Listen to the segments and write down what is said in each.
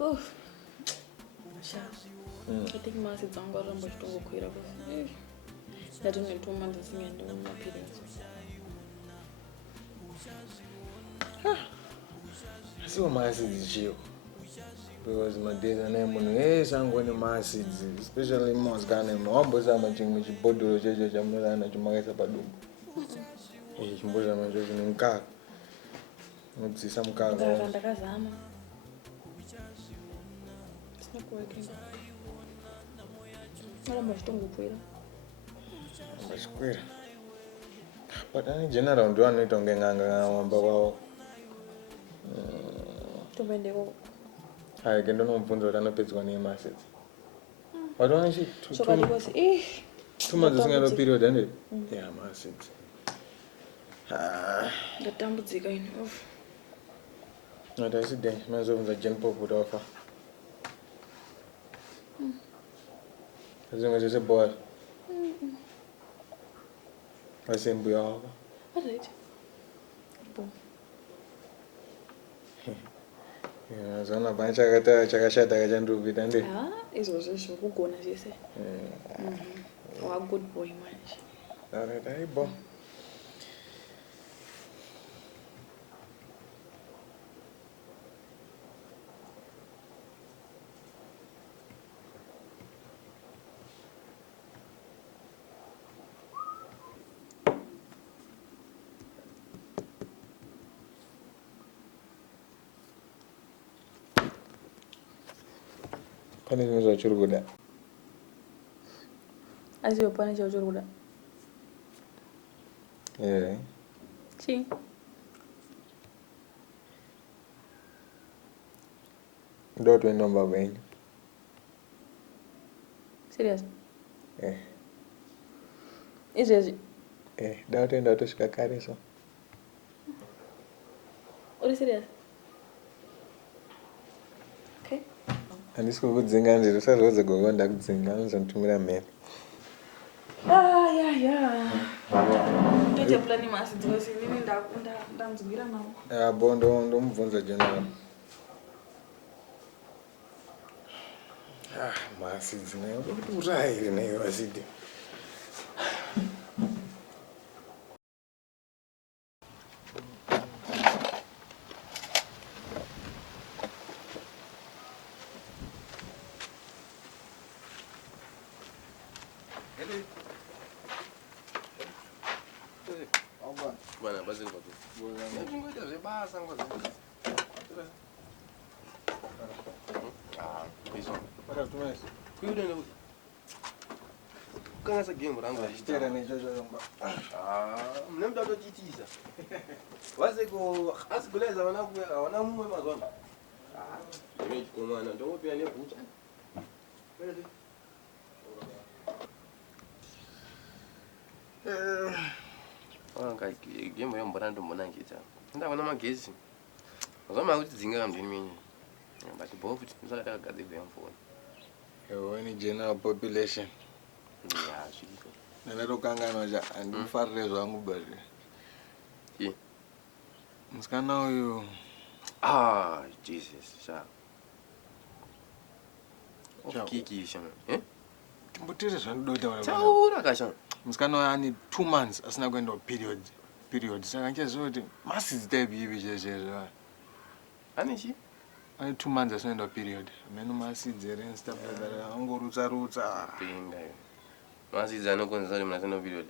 Oh. I think my acids are going to go queer. I don't know 2 months and don't my periods. So my acids is chill. Because my days and I'm on yes, I'm going to my acids, especially most kind of almost I'm a ching which body or judge I'm not to my sabado. It's more than my judge in car. Let's see some car. It's not working. I'm going to but in general, do I need to get on I can don't know that no pets going to mass it. But don't you? So, because 2 months is a period, isn't it? Yeah, mass it. The dump is going off. No, that's it. Then, my husband's a gentle would offer. As long as it's a boy. I say, we are. What is it? Yeah, so I'm a check a gentle bit, and it. It's also who go as you say. Or a good boy, much. All right, I bought. Punishment is actually good. As you punish your children. Yeah. See? Don't win number one. Serious? Eh. Is it? Don't win that to carry so. What is serious? Okay. And this could zingan the first was a go on that zingans and to me a man. Yeah. Don't you plan my situation? We need that dance with now. Bondo, don't move on the general. My seeds now. What do I in a city? Bueno, pasa el pato. Isso. Cuidado. Quand ça game rang va J'étais là, je même dans le GT ça. Ouais, ko asgule za wana mu ma zona. Ne kuma na don obi ne buja. Ka game ya mbona ndo mbona ngita. Ndabona magezi. Ngoma ukuthi dzinga kamndeni mini. But both is like a goddamn phone. Any general population. Yeah, she and I don't and far as I'm good. Yeah. Now you. Jesus, sir. Kiki, eh? But it is a little. I need 2 months as not going to period. So I guess what masses there be which is. And she? 2 months as not a period. Men seeds and stuff like that. I'm going to roots. Masses are not concerned with no period.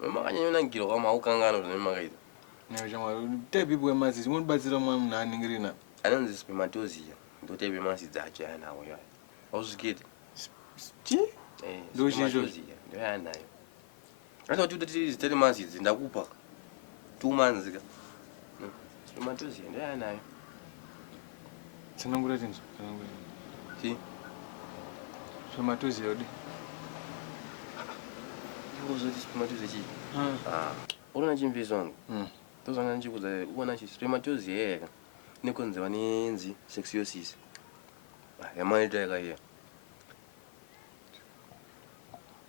Mamma, you don't get all my Kangano and Margaret. Tell people masses won't buy some man green. I don't this spermatosia. Don't tell me masses that I now. I was good. Those issues. I thought you did is 10 months in the Wooper. 2 months ago. Spermatosia, yeah, now. It's no good. See? Spermatosia. What was this spermatosia? What are you in those are not the one spermatosia. Nikon's one in sexiosis. I might here.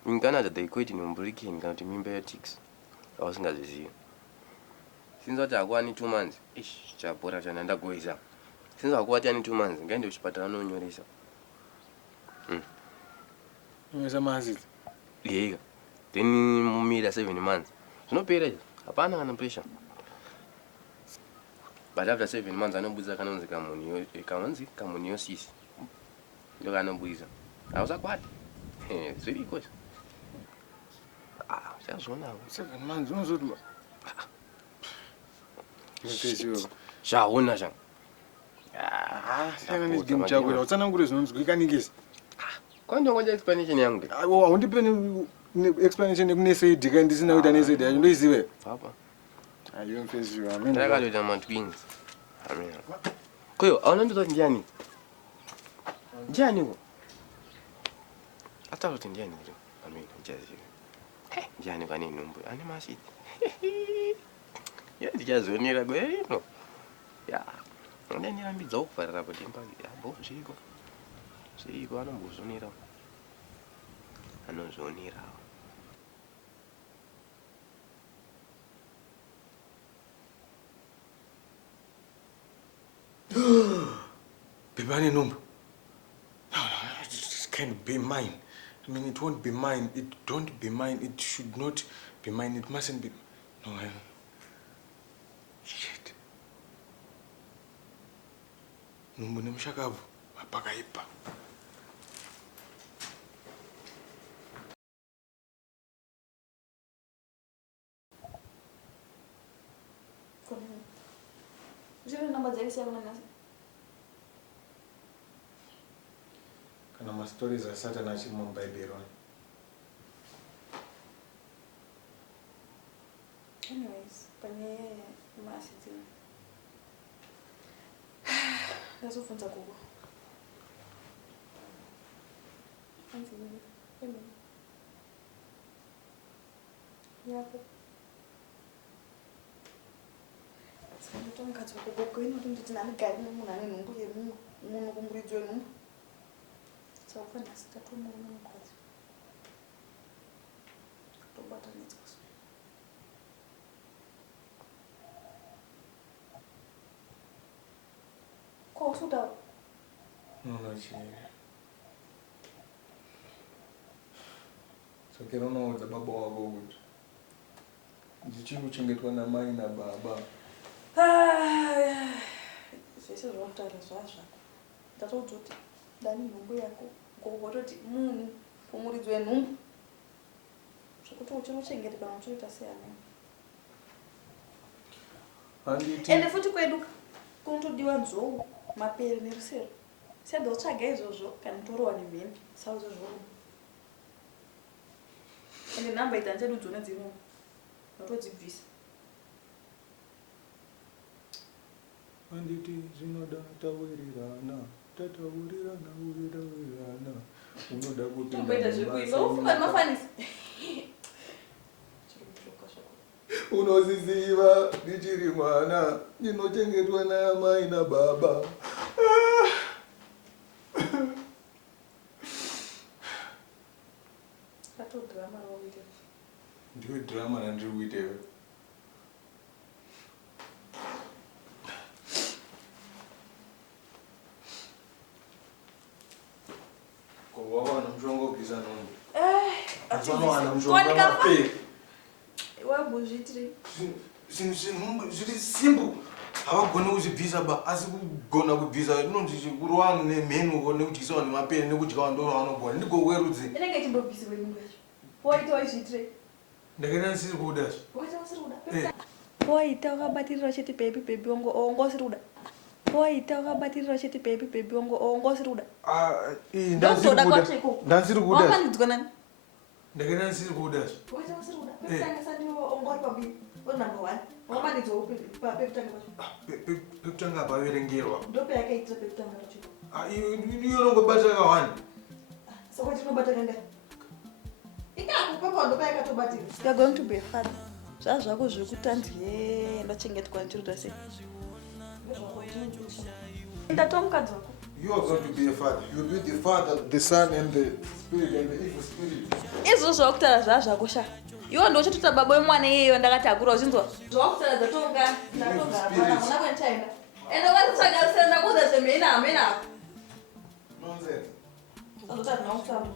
In Canada, they quit in breaking antibiotics. I was not the Since I got 2 months, Chapora and undergoes up. Since wakuwati yani 2 months ngaende kuchipatara anonyoresa. Unesa mazidzi. Yeka. Then mumira 7 months. Zvinopera izvo. Hapana kana pressure. But after 7 months anobudza kanonzi kamuniosis. Ndo kanobudza. Hausakwati. Zviriko. Chazvonawo. 7 months unozoti Mfeziwe. Shaona shanga. Siyana nezigemu chako utsanangure zvinonzwikaningisa. Kwani ngoja explanation yangu. Haundipe explanation yekunese idika ndisina kuita nese idika ndoizive. Papa. Ayo Mfeziwe ameni. Ndakatoita ma-twins. Amen. Koyo aunandoti ndiani? Ndiani ko? Atauti ndiani ko? Amen. Uchaziwe. Ndiani kwani numbu? Ane mashiti. Ya ndichazonera kweno. Ya. Ndinirambidza kufarira patimba. Yabo zviko. Zviko anombozonera. Anozonera. Bebani number. No, it can't be mine. I mean, it won't be mine. It don't be mine. It should not be mine. It mustn't be. No, shit. Numbu nemshakavu. Apakaipa. Zile namba zake siya kuna nasi. Kana ma stories za Satan achimwa mBible. Anyways, panye masiti. Ndazofunza kuko. Anzini. Yako. Ndotongakadzi kuko inoti nditi nani gari munhu ane nhumbu yemunhu kumuridzwe nhumbu. Saufana sitatomwa mukadzi. Tobatanidza. Kosuda. No, chini. So kero unoudza baba wako kuti ndichiri kuchengetwa namai nababa. Zvese zvakutaura zvazvako. Ndatoudza kuti dani nhumbu yako ngokototi munhu kumuridzwe nhumbu. Zvekuti uchinochengeta kana uchiita seana. Ende futi kwedu kunotodiwa nzou mapere nerusero. Sedotsvaga izvozvo kana torowa nemheni sauzo zvoro. Ende nhamba idza nchedu dzone dzino. Notodzibvisa. Anditi zvinoda tawirirana, tatawirirana, wirirana. Unoda kupinda. Tomboita zvekuimba ufunga mafanisi. Unoziziva ndichiri mwana, ndinochengetwa namai nababa. Kato drama rawite. Ndiwe drama nandiri kuitewe. Wawana mshongo kisa nombo. Wawana mshongo mape. Wabuzvitiri. Zviri simple. Havagoni kuzvibvisa ba asi kugona kubvisa inonzi chikuruwa nemhenu nekudyisa vanhu mapeni nekudya ndo vanogona ndikowerudzi. Inenge chimbobvisi wenungu yacho. Waita waizvitire. Ndakaita ndisiri kuda. Waita usiri kuda. Waita wakabatirira chete baby ongo usiri kuda. Waita wakabatirira chete baby ongo usiri kuda. Ndasiri kuda. Wakandidzwa nani? Ndakaita ndisiri kuda. Waita usiri kuda. Pekutanga ndiwo ongo ari pabi. Number 1. Wakandidzwa upi pekutanga pacho. Pekutanga paverengerwa. Ndope yakaitira pekutanga pacho. Iyo nongobata ka1. Saka tinobata kanga. Ikakupa ndo pakatobatira. You are going to be a father. Zvazvako zvekutanzi ndachengetwa ndichirida sei. Ndatomukadzi wako. You are going to be a father. You will be the Father, the Son, and the Spirit, and the evil spirit. Izvo zvakutaura zvazvako sha. Iwo ndo chitota baba wemwana iyeyo ndakatakura uzinzwa. Zvakutaura zvatonga ndatonga pana mwana kwenchaenda. Eno wathi senda kuze semina. Nonsense. Azothatha nokusaba.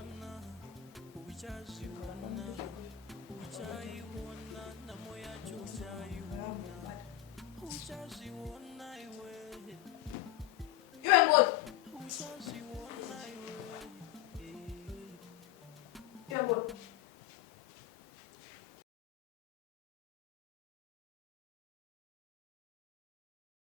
Iwe ngoti. Iwe ngoti.